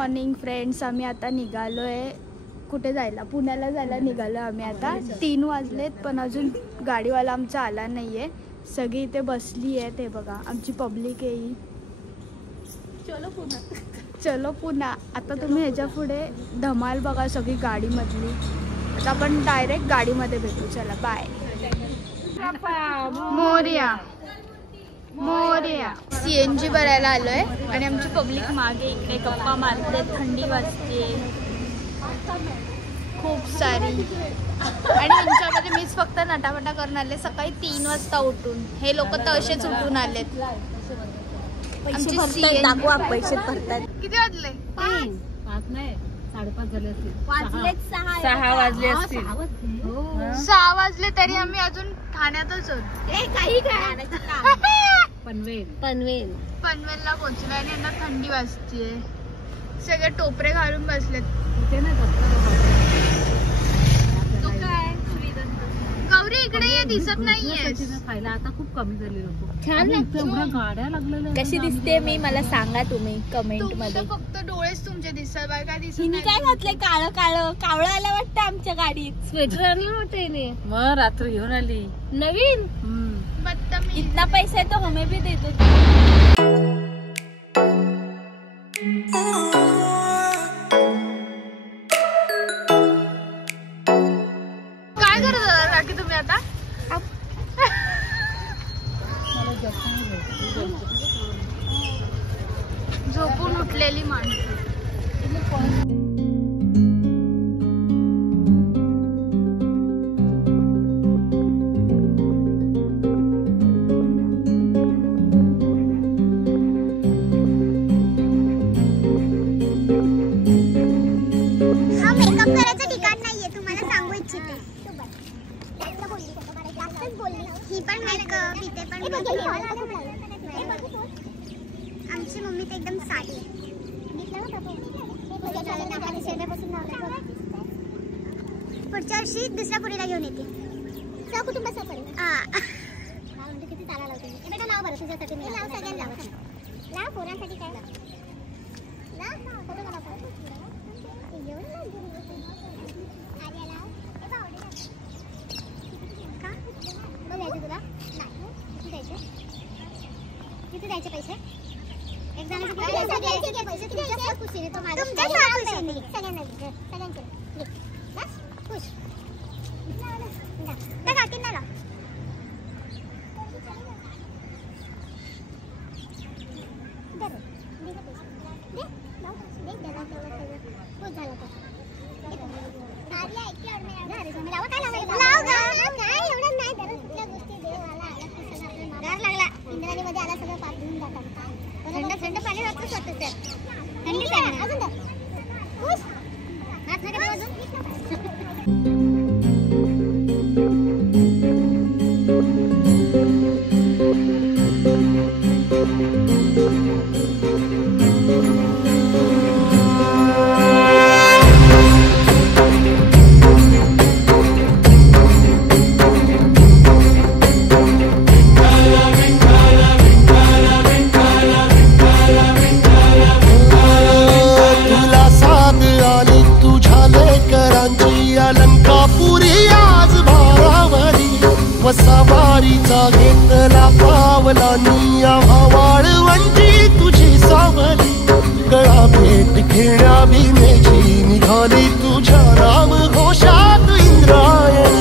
Morning friends. आम्ही आता निघालो आहे कुठे जायला, पुण्याला जायला निघालो आम्ही आता. 3 वाजलेत पण अजून गाडीवाला आमचा आला नाही आहे. सगळी इथे बसली आहे, ते बघा आमची पब्लिक आहे ही. चलो पुन्हा. आता तुम्ही ह्याच्या पुढे धमाल बघा सगळी गाडीमधली. आता आपण डायरेक्ट गाडीमध्ये भेटू. चला बाय. मोरया मोरया. CNG भरायला आलोय आणि आमची पब्लिक मागे इकडे गप्पा मारते, थंडी वाजते खूप सारी. आणि त्यांच्यामध्ये मीच फक्त नटाफटा करून आले सकाळी 3 वाजता उठून. हे लोक तर असेच उठून आलेत. पैसे भरतात, पैसे भरतात. किती वाजले? 5 नाही 5:30 झाले असतील. 6 वाजले असतील. 6 वाजले तरी आम्ही अजून ठाण्यातच होतो. पनवेलला पोहोचलो आणि यांना थंडी वाजतीये. सगळे टोपरे घालून बसलेत. गौरी इकडे ये, दिसत नाहीये. खायला आता खूप कमी झाले लोक. छान गाड्या लागलेल्या. कशी दिसते मी, मला सांगा तुम्ही कमेंट मध्ये. फक्त डोळेच तुमचे दिसतात, बाय काय दिसत हिने काय घातलंय? काळं काळं कावळं आलं वाटतं आमच्या गाडीत. स्वेटर आणलं वाटतं हिने. मग रात्री घेऊन आली नवीन. बदतमीज. इतना पैसा है तो हमें भी दे दो. काय करत राखी तुम्ही आता? झोपून उठलेली माणसं. आमची मम्मी तर एकदम साधी आहे. पुढच्या वर्षी दुसऱ्या पुरीला घेऊन येते. कुटुंब किती चाला लावते. बेटा लाव बरं तुझ्यासाठी. लाव सगळ्यांना लाव. पोरांसाठी काय किती द्यायचे पैसे? एक जणांचे पैसे तुमच्या खुशीने तो माझ्या खुशीने सगळ्यांना सगळ्यांचे बस खुश. त्या काकींना लाव. इंद्राणीमध्ये आला सगळं पाठ घेऊन जातात. थंड थंड पाणी राहतं स्वतःच. थंडी पाणी अजून खुश हात नका अजून. सवारीचा घेतला पावलांनी वाळवंटी तुझी सावली. गळा भेट घेण्या भीमेची निघाली तुझ्या राम घोषात इंद्रायणी.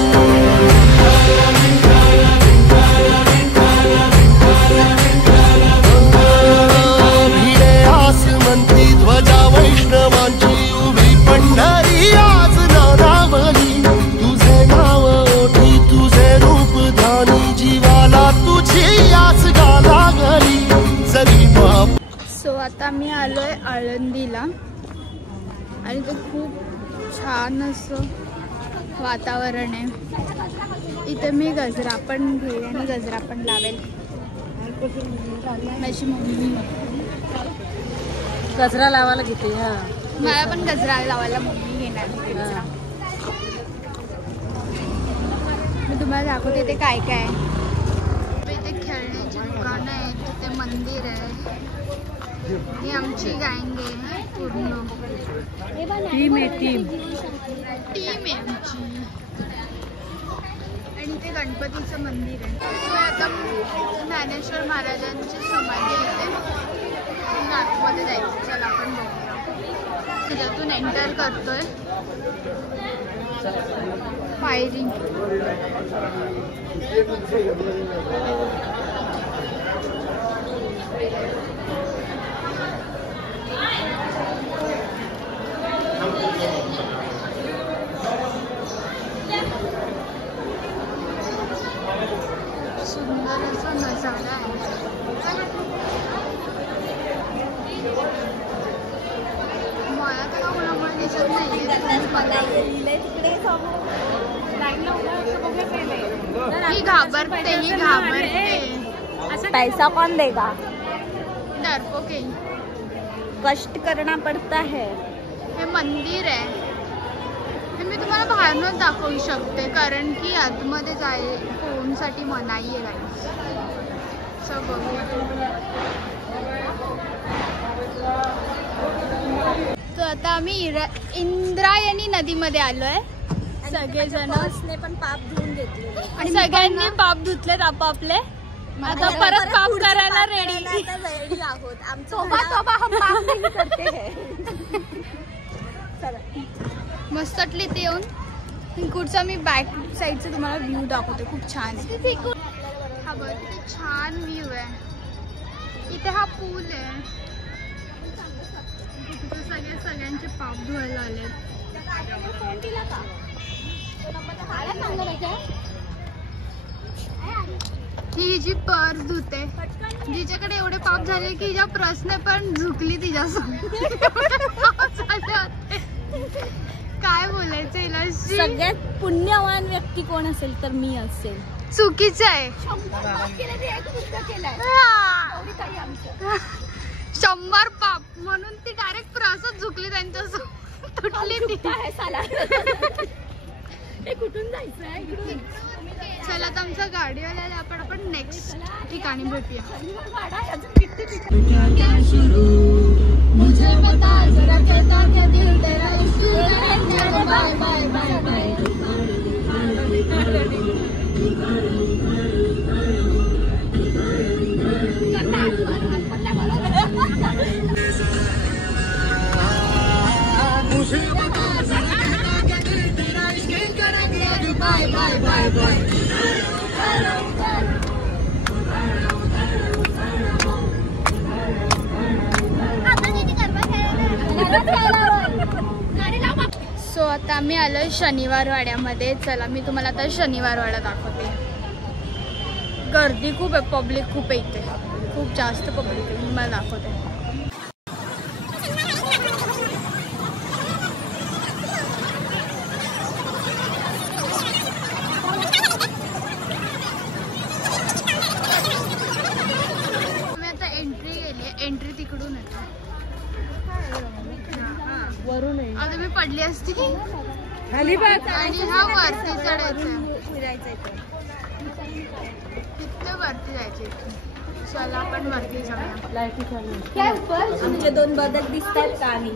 भिडे आसमंती ध्वजा वैष्णवांची उभी पंढरी आज नारावली. तुझे नाव ओठी तुझे रूप धानी जीवाला तुझी आस गाला घरी जरी बाप. सो आता मी आलोय आळंदीला आणि ते खूप छान असं वातावरण आहे. इथे मी गजरा पण घेईन आणि गजरा पण लावेल. माझी मम्मी गजरा लावायला घेते. मला पण गजरा लावायला मम्मी घेणार. मी तुम्हाला दाखवते ते काय काय आहे. इथे खेळण्याची दुकानं आहेत, तिथे मंदिर आहे. ही आमची गँग आहे पूर्ण, टीम आहे टीम. टीम आहे आमची. आणि ते गणपतीचं मंदिर आहे. तो आता ज्ञानेश्वर महाराजांची समाधी येते, आतमध्ये जायचं. चला आपण बघूया. त्याच्यातून एंटर करतोय. पायरी सुंदर असा नजारा आहे. मला तर का कोणामुळे दिसत नाहीये. ही घाबरते, ही घाबरते. पैसा कौन देगा? डरपोक आहे. कष्ट करना पड़ता है. हे मंदिर आहे. हे मी तुम्हाला बाहेरूनच दाखवू शकते, कारण की आतमध्ये फोनसाठी मनाई आहे गाईस. सो बघूया. तर आता आम्ही इंद्रायणी नदीमध्ये आलोय. सगळेजण पण पाप धुवून घेतले आणि सगळ्यांनी पाप धुतलेत आपापले. आता परत पाप करायला रेडी आहोत. आमचं मस्तटली ते येऊन कुठचा मी बॅक साईडचा तुम्हाला व्ह्यू दाखवते. खूप छान आहे. हा बघ किती छान व्ह्यू आहे. इथे हा पूल आहे. तिथे सगळ्यांचे पाप धुवायला आले. ही जी पर्स धुते, जिच्याकडे एवढे पाप झाले की हिच्या पर्सने पण झुकली तिच्यासोबत. काय बोलायचं हिला. सगळ्यात पुण्यवान व्यक्ती कोण असेल तर मी असेल. चुकीचं आहे. 100 पाप म्हणून ती डायरेक्ट प्रसच झुकली त्यांच्यासोबत. तुटली ती. कुठून जायचं? चला आता आमच्या गाडीवाल्याला आपण नेक्स्ट ठिकाणी भेटूया. सो आता आम्ही आलोय शनिवार वाड्यामध्ये. चला मी तुम्हाला आता शनिवार वाडा दाखवते. गर्दी खूप आहे, पब्लिक खूप आहे इथे, खूप जास्त पब्लिक आहे. मी मला दाखवते. एंट्री तिकडून येतो. वरून आहे. आता मी पडली असती खाली बघ. आणि हा वरती चढायचं. किती वरती जायचे. चला आपण वरती जाऊया. लाईटी चालू. आमचे 2 बदक दिसतात का? आम्ही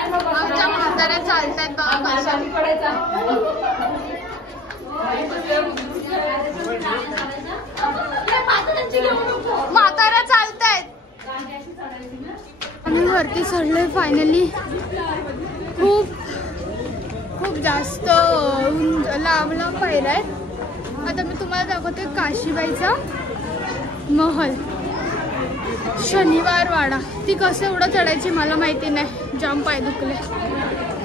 आमच्या म्हाताऱ्या चालतात बघा कशा. म्हातारा चालतायत. आम्ही वरती चढलोय फायनली. खूप खूप जास्त लांब लांब पायऱ्या आहेत. आता मी तुम्हाला दाखवते काशीबाईचा महल, शनिवार वाडा. ती कसं एवढं चढायची मला माहिती नाही, जाम पाय दुखले.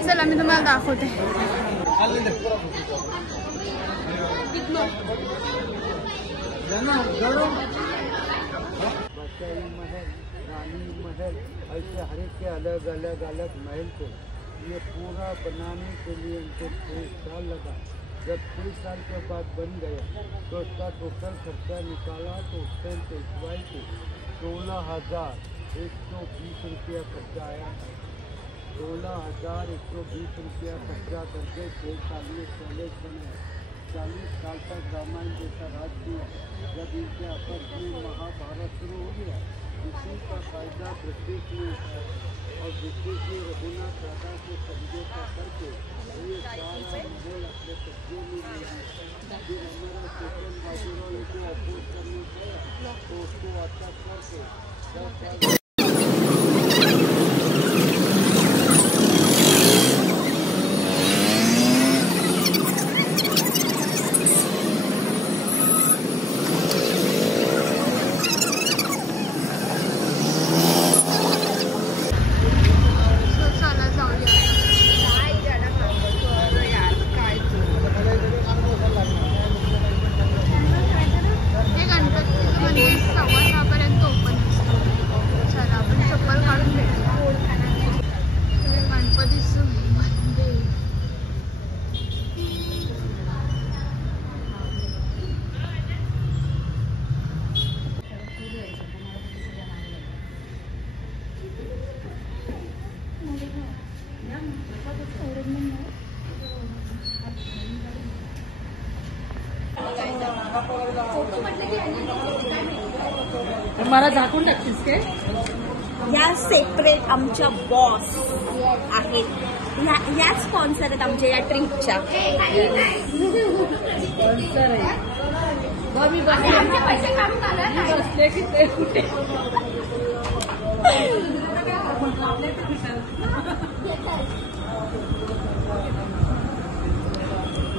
चला मी तुम्हाला दाखवते. ऐसे हर एक के अलग अलग अलग महल थे। ये पूरा बनाने के लिए इनको 3 साल लगा। जब 3 साल के बाद बन गया तो उसका टोटल खर्चा निकाला तो उस टाइम पेशवाई को 16,120 रुपया खर्चा आया। 16,120 रुपया खर्चा करके 6 साल में पैलेस बनाया। 40 साल तक रामायण जैसा राज किया। जब इनके आपस में महाभारत शुरू हो गया, इसी का फायदा ब्रिटिश ने उठाया और ब्रिटिश ने रघुनाथ राजा से समझौता करके ये सारा महल अपने कब्जे में ले लिया। फिर हमारा स्टेशन बाजीराव को अपोज करने गया तो उसको अटैक करके 10 साल मला झाकून टाकतीस काय? या सेपरेट आमच्या बॉस आहेत, या स्पॉन्सर आहेत आमच्या या ट्रिपच्या. मी बसले की ते कुठे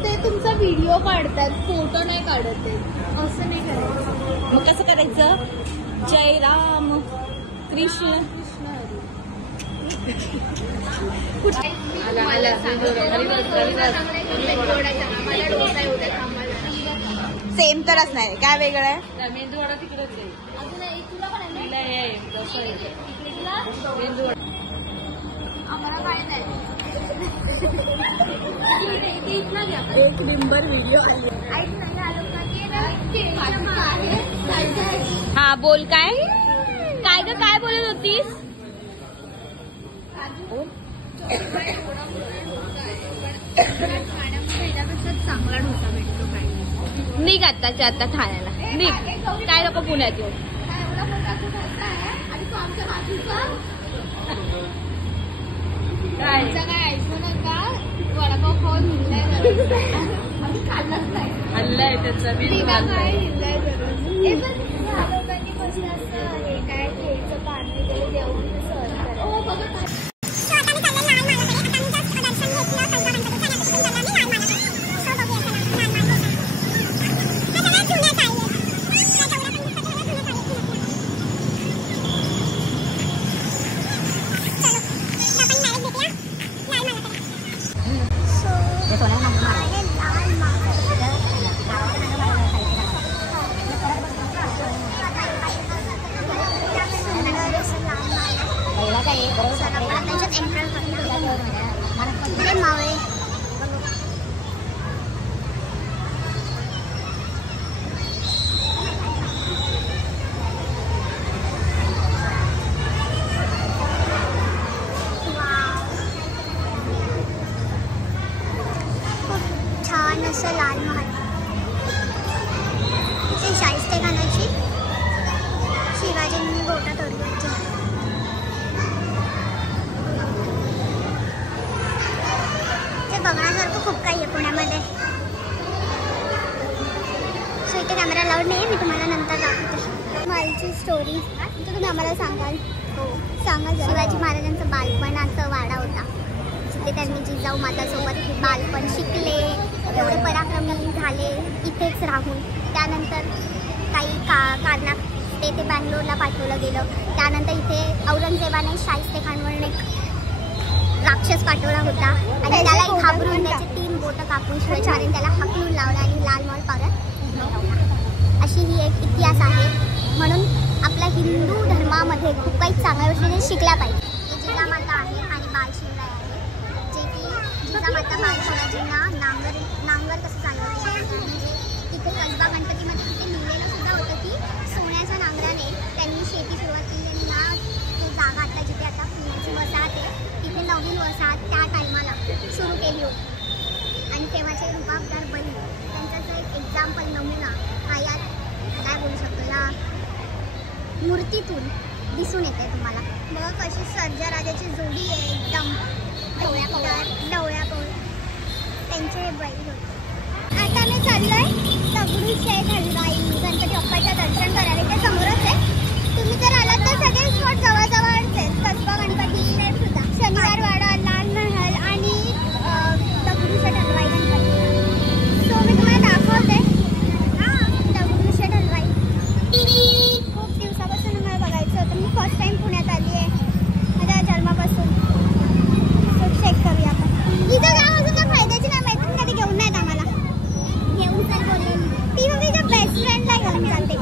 ते तुमचा व्हिडिओ काढतात, फोटो नाही काढत आहे. असं नाही करायचं. मग कसं करायचं? जय राम कृष्ण सेम तर असणार, काय वेगळं आहे? मेंदूवडा तिकडेच आहे. आम्हाला काय नाही. एक नंबर व्हिडिओ आली. हा बोल, काय काय ग, काय बोलत होतीस? चांगला ढोसा भेटतो काय? निघ आत्ताच्या आता ठाण्याला निघ, काय नको पुण्यात येऊ. काय ऐकू नका, वडापाव खाऊन खाल्लंच नाही. हल्लाय त्याचा काय घ्यायचं पाणी वगैरे देऊन असं लाल महाल. शाहिस्ते खानाची शिवाजींनी बोटा तोडली होती. ते बघण्यासारखं खूप काही आहे पुण्यामध्ये. सो इथे कॅमेरा लावून नाही, मी तुम्हाला नंतर दाखवते मालची स्टोरी. तर तुम्ही आम्हाला सांगाल? हो सांगा. शिवाजी महाराजांचं बालपणाचा वाडा होता जिथे त्यांनी जिजाऊ मातासोबत बालपण शिकले, एवढे पराक्रमी झाले इथेच राहून. त्यानंतर काही कारणात ते बँगलोरला पाठवलं गेलं. त्यानंतर इथे औरंगजेबाने शाहिस्ते खान म्हणून एक राक्षस पाठवला होता आणि त्याला घाबरून त्याचे 3 बोटं कापून शिवाजी त्याला हकलून लावला आणि लाल महल परत मिळवला. अशी ही एक इतिहास आहे. म्हणून आपल्या हिंदू धर्मामध्ये खूप काही चांगल्या गोष्टी शिकल्या पाहिजे. जिजामाता आहे आणि बालशिवराय आहे, जे की जिजामाता बालशिवराजींना नांगर कसं चालवलं म्हणजे तिथे कसबा गणपतीमध्ये तिथे लिहिलेलं सुद्धा होतं की सोन्याच्या नांगराने त्यांनी शेती सुरुवात केली आणि ना तो जागा आता जिथे आता पुण्याची वसाहत आहे तिथे नवीन वसाहत त्या टायमाला सुरू केली होती. आणि तेव्हाचे रुबाबदार बळी त्यांचा मूर्तीतून दिसून येते तुम्हाला. बघा कशी सर्जा राजाची जोडी आहे एकदम डवळ्यापोळ त्यांचे हे बैल होते. आता आम्ही चाललोय दगडूशेठ हलवाई गणपती बाप्पाचं दर्शन करायला. इथे समोरच आहे. तुम्ही जर आलात तर सगळे स्पॉट जवळजवळच आहेत. कसबा गणपती सुद्धा, शनिवार वाडा, लाल महल आणि दगडूशेठ हलवाई गणपती. सो मी तुम्हाला दाखवते दगडूशेठ हलवाई. खूप दिवसापासून मला बघायचं होतं. मी फर्स्ट टाइम पुण्यात आली आहे माझ्या जन्मापासून. सो चेक करूया आपण. इथं गाव अजून काय फायद्याची नाही. मैत्रीण कधी घेऊन नाहीत आम्हाला. घेऊन चल बोलले ती मग तिच्या बेस्ट फ्रेंडला घेऊन जाते.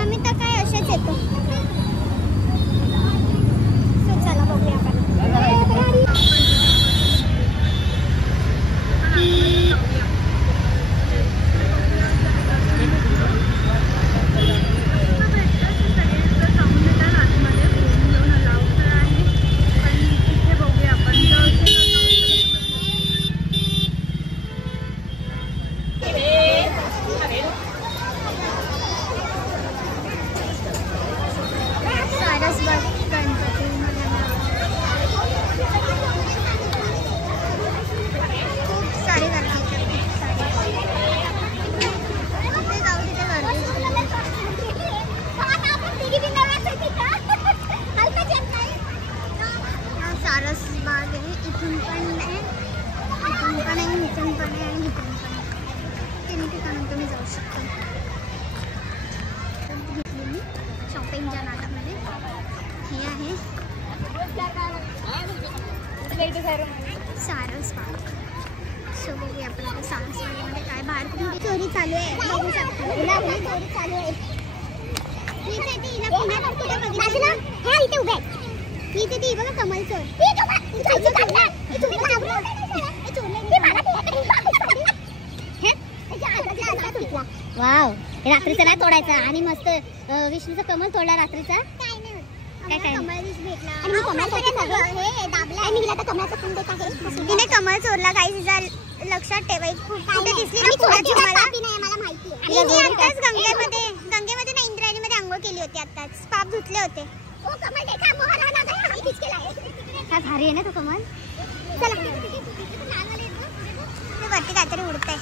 आम्ही तर काय असेच येतो. सो चला बघूया आपण. सारसबाग आहे. इथून पण आहे, इथून पण आहे, इथून पण आहे आणि इथून पण आहे. तिन्ही ठिकाणून तुम्ही जाऊ शकता. घेतली मी शॉपिंगच्या नादामध्ये. हे आहे सारसबाग. सो बघूया आपल्याला सारसबागमध्ये काय बाहेर कुठे चोरी चालू आहे. बघू शकता चोरी चालू आहे. इथे उभे इथे ती बघा कमल चोर. वाव, रात्रीचा नाही तोडायचा. आणि मस्त विष्णूचा कमल तोडला रात्रीचा. काय काय कमल विष भेटला आणि तिने कमल चोरला. काही तिचा लक्षात ठेवायचं. कुठे दिसली ना कुणाची मला माहिती आहे. मी आताच गंगेमध्ये ना इंद्रायणीमध्ये आंघोळ केली होती. आताच पाप धुतले होते. काय भारी आहे ना तो कमल. चला वरती काहीतरी उडत आहे.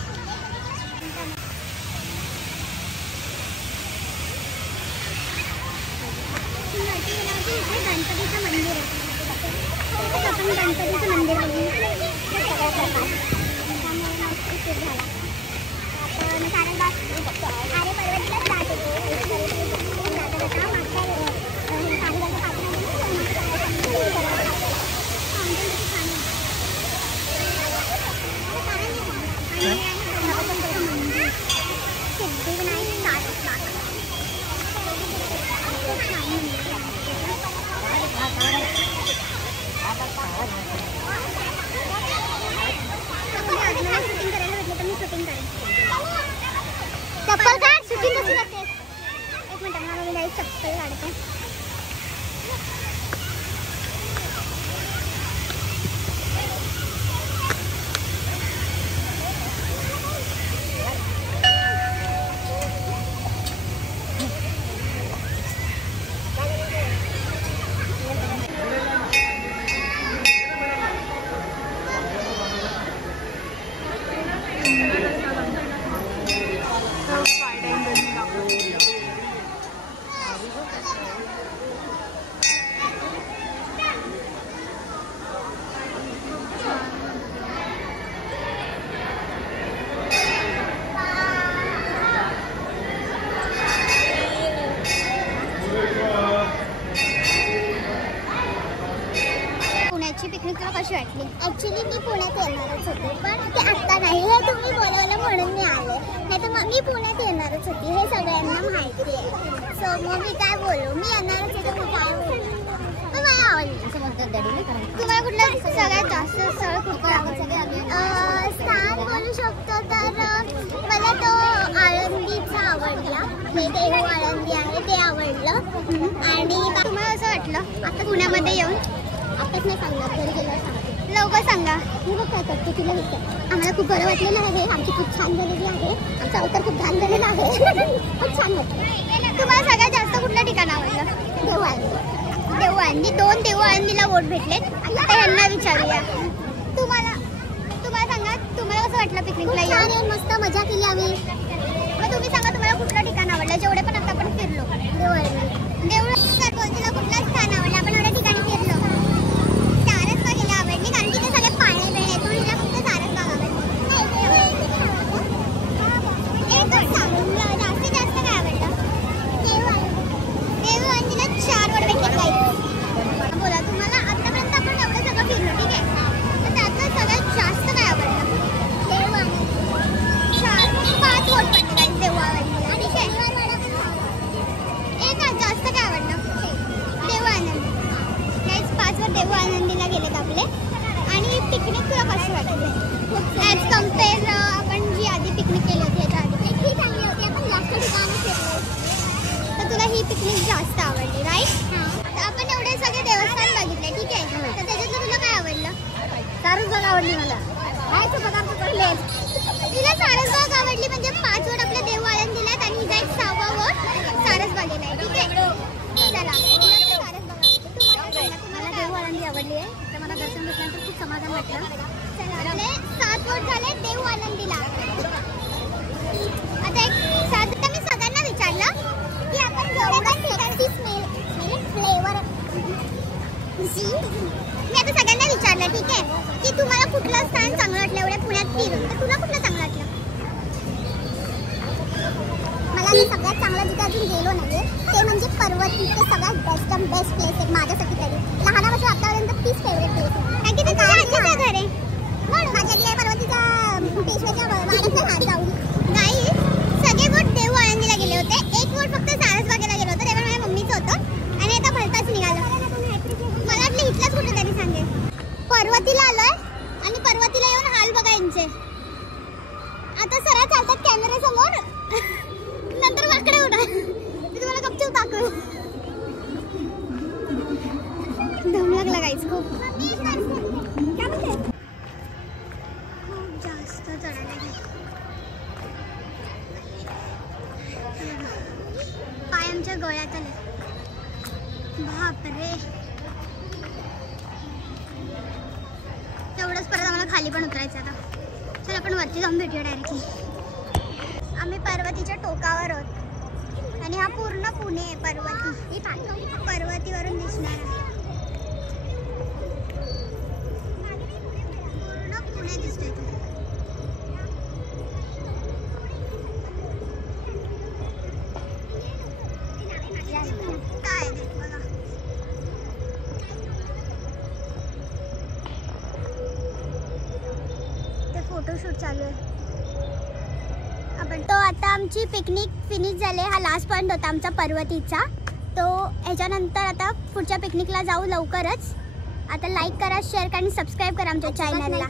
गणपतीचं मंदिर आहे. आपण गणपतीचं मंदिर बघू. आपण सारंगबाग आरे पर्वतला स्टार्ट होतो. चप्पल काढ. शूटिंग कशी करते. एक मिनिट मला मी चप्पल काढते. पिकनिक तुला कशी वाटली? ॲक्च्युली मी पुण्यात येणारच होते पण ते आत्ता नाही. हे तुम्ही बोलवलं म्हणून मी आले. नाही तर मग मी पुण्यात येणारच होती. हे सगळ्यांना माहिती आहे. सो मग मी काय बोलू. मी येणारच होते. मी काय बोलू. पण मला आवडली. तुम्हाला कुठलं सगळ्यात जास्त स्थळ कुठलं आवडलं? स्थान बोलू शकतो तर मला तो आळंदीचा आवडला. हे देहू आळंदी आहे ते आवडलं. आणि तुम्हाला असं वाटलं आता पुण्यामध्ये येऊन? आताच नाही सांगणार, घरी गेल्यावर सांगते. लवकर सांगा. मी बघ काय करते तुला विचार. आम्हाला खूप बरं वाटलेलं आहे. आमची खूप छान झालेली आहे. आमचा अवतार खूप छान झालेला आहे. खूप छान वाटतं. ठिकाण आवडलं? देऊ आळंदी. 2 देऊ आळंदीला वोट भेटलेत. आता यांना विचारूया. तुम्हाला सांगा, तुम्हाला कसं वाटलं पिकनिकला येऊन? मस्त मजा केली आम्ही. मग तुम्ही सांगा तुम्हाला कुठलं ठिकाण आवडलं? जेवढे पण आता आपण फिरलो. देऊळ सरपंचला कुठलं स्थान आवडलं? आपण एवढ्या ठिकाणी फिरलो. सारसबागेला आवडली कारण की ते सगळे पाणी बिणे तो हिला फक्त सारसबाग आवडली. एकच सांगून जास्तीत जास्त काय आवडलं? देऊ आळंदीला 4 वोट भेटले गाईस. बोला तुम्हाला आतापर्यंत आपण एवढं सगळं फिरलो ठीक आहे, तर त्यातलं सगळ्यात जास्त काय आवडलं? 5 वोट पडले गाईस देऊ आळंदीला ठीक आहे. एक जास्त काय आवडलं? देऊ आनंदी गाईस. 5 वोट देऊ आनंदीला गेलेत आपले. आणि पिकनिक तुला कशी वाटली ॲज कम्पेअर आपण जी आधी पिकनिक केली होती याच्या आधी? ही चांगली होती, आपण जास्त ठिकाणी फिरलो, तर तुला ही पिकनिक जास्त आवडली राईट? आपण एवढे सगळे देवस्थान बघितले ठीक आहे, तर त्याच्यातलं तुला काय आवडलं? सारसबाग आवडली मला. काय पदार्थ पडले तुला? सारसबाग आवडली म्हणजे 5 वोट आपल्या देऊ आळंदीला आहेत आणि हिचा एक 6वा वोट सारसबागेला आहे ठीक आहे. चला सारसबाग आवडली. तुम्हाला देऊ आळंदी आवडली आहे, तर मला दर्शन घेतल्यानंतर खूप समाधान वाटलं. चला आपले 7 वोट झाले देऊ आळंदीला. आता एक साधारण मी सगळ्यांना विचारलं की आपण फ्लेवर मी आता सगळ्यांना विचारलं ठीक आहे की तुम्हाला कुठलं स्थान चांगलं वाटलं एवढ्या पुण्यात फिरून, तर तुला कुठलं चांगलं वाटलं? मला मी सगळ्यात चांगलं जिथे अजून गेलो नाहीये ते म्हणजे पर्वतीचं सगळ्यात बेस्ट प्लेस आहे माझ्यासाठी तरी. लहानापासून आतापर्यंत तीच फेवरेट प्लेस आहे कारण की ते आजीचं घर आहे म्हणून माझ्या पर्वतीचा पेशव्याच्या वाड्यातला हात जाऊन. नाही सगळे वोट देऊ आळंदीला गेले होते, 1 वोट फक्त सारसबागेला गेलं होतं, तेव्हा माझ्या मम्मीचं होतं आणि आता भलताच निघालं. मला वाटलं इथलंच कुठं तरी सांगेल. पर्वतीला आलोय आणि पर्वतीला येऊन हाल बघा यांचे. आता सरळ चालतात कॅमेरा समोर नंतर वाकडे उडा. मी तुम्हाला गपचूप दाखव. दम लागला गाईच खूप. खूप जास्त चढायला पाय आमच्या गळ्यात आले. बापरे. तेवढंच परत आम्हाला खाली पण उतरायचं आता. चल आपण वरती जाऊन भेटूया डायरेक्टली. आम्ही पर्वतीच्या टोकावर आहोत आणि हा पूर्ण पुणे आहे. पर्वतीवरून दिसणार आहे. पूर्ण पुणे दिसतंय तुला. काय ते बघा. फोटोशूट चालू आहे. आपण तो आता आमची पिकनिक फिनिश झाली. हा लास्ट पॉइंट होता आमचा पर्वतीचा. तो ह्याच्यानंतर आता पुढच्या पिकनिकला जाऊ लवकरच. आता लाईक करा, शेअर करा आणि सबस्क्राईब करा आमच्या चॅनलला.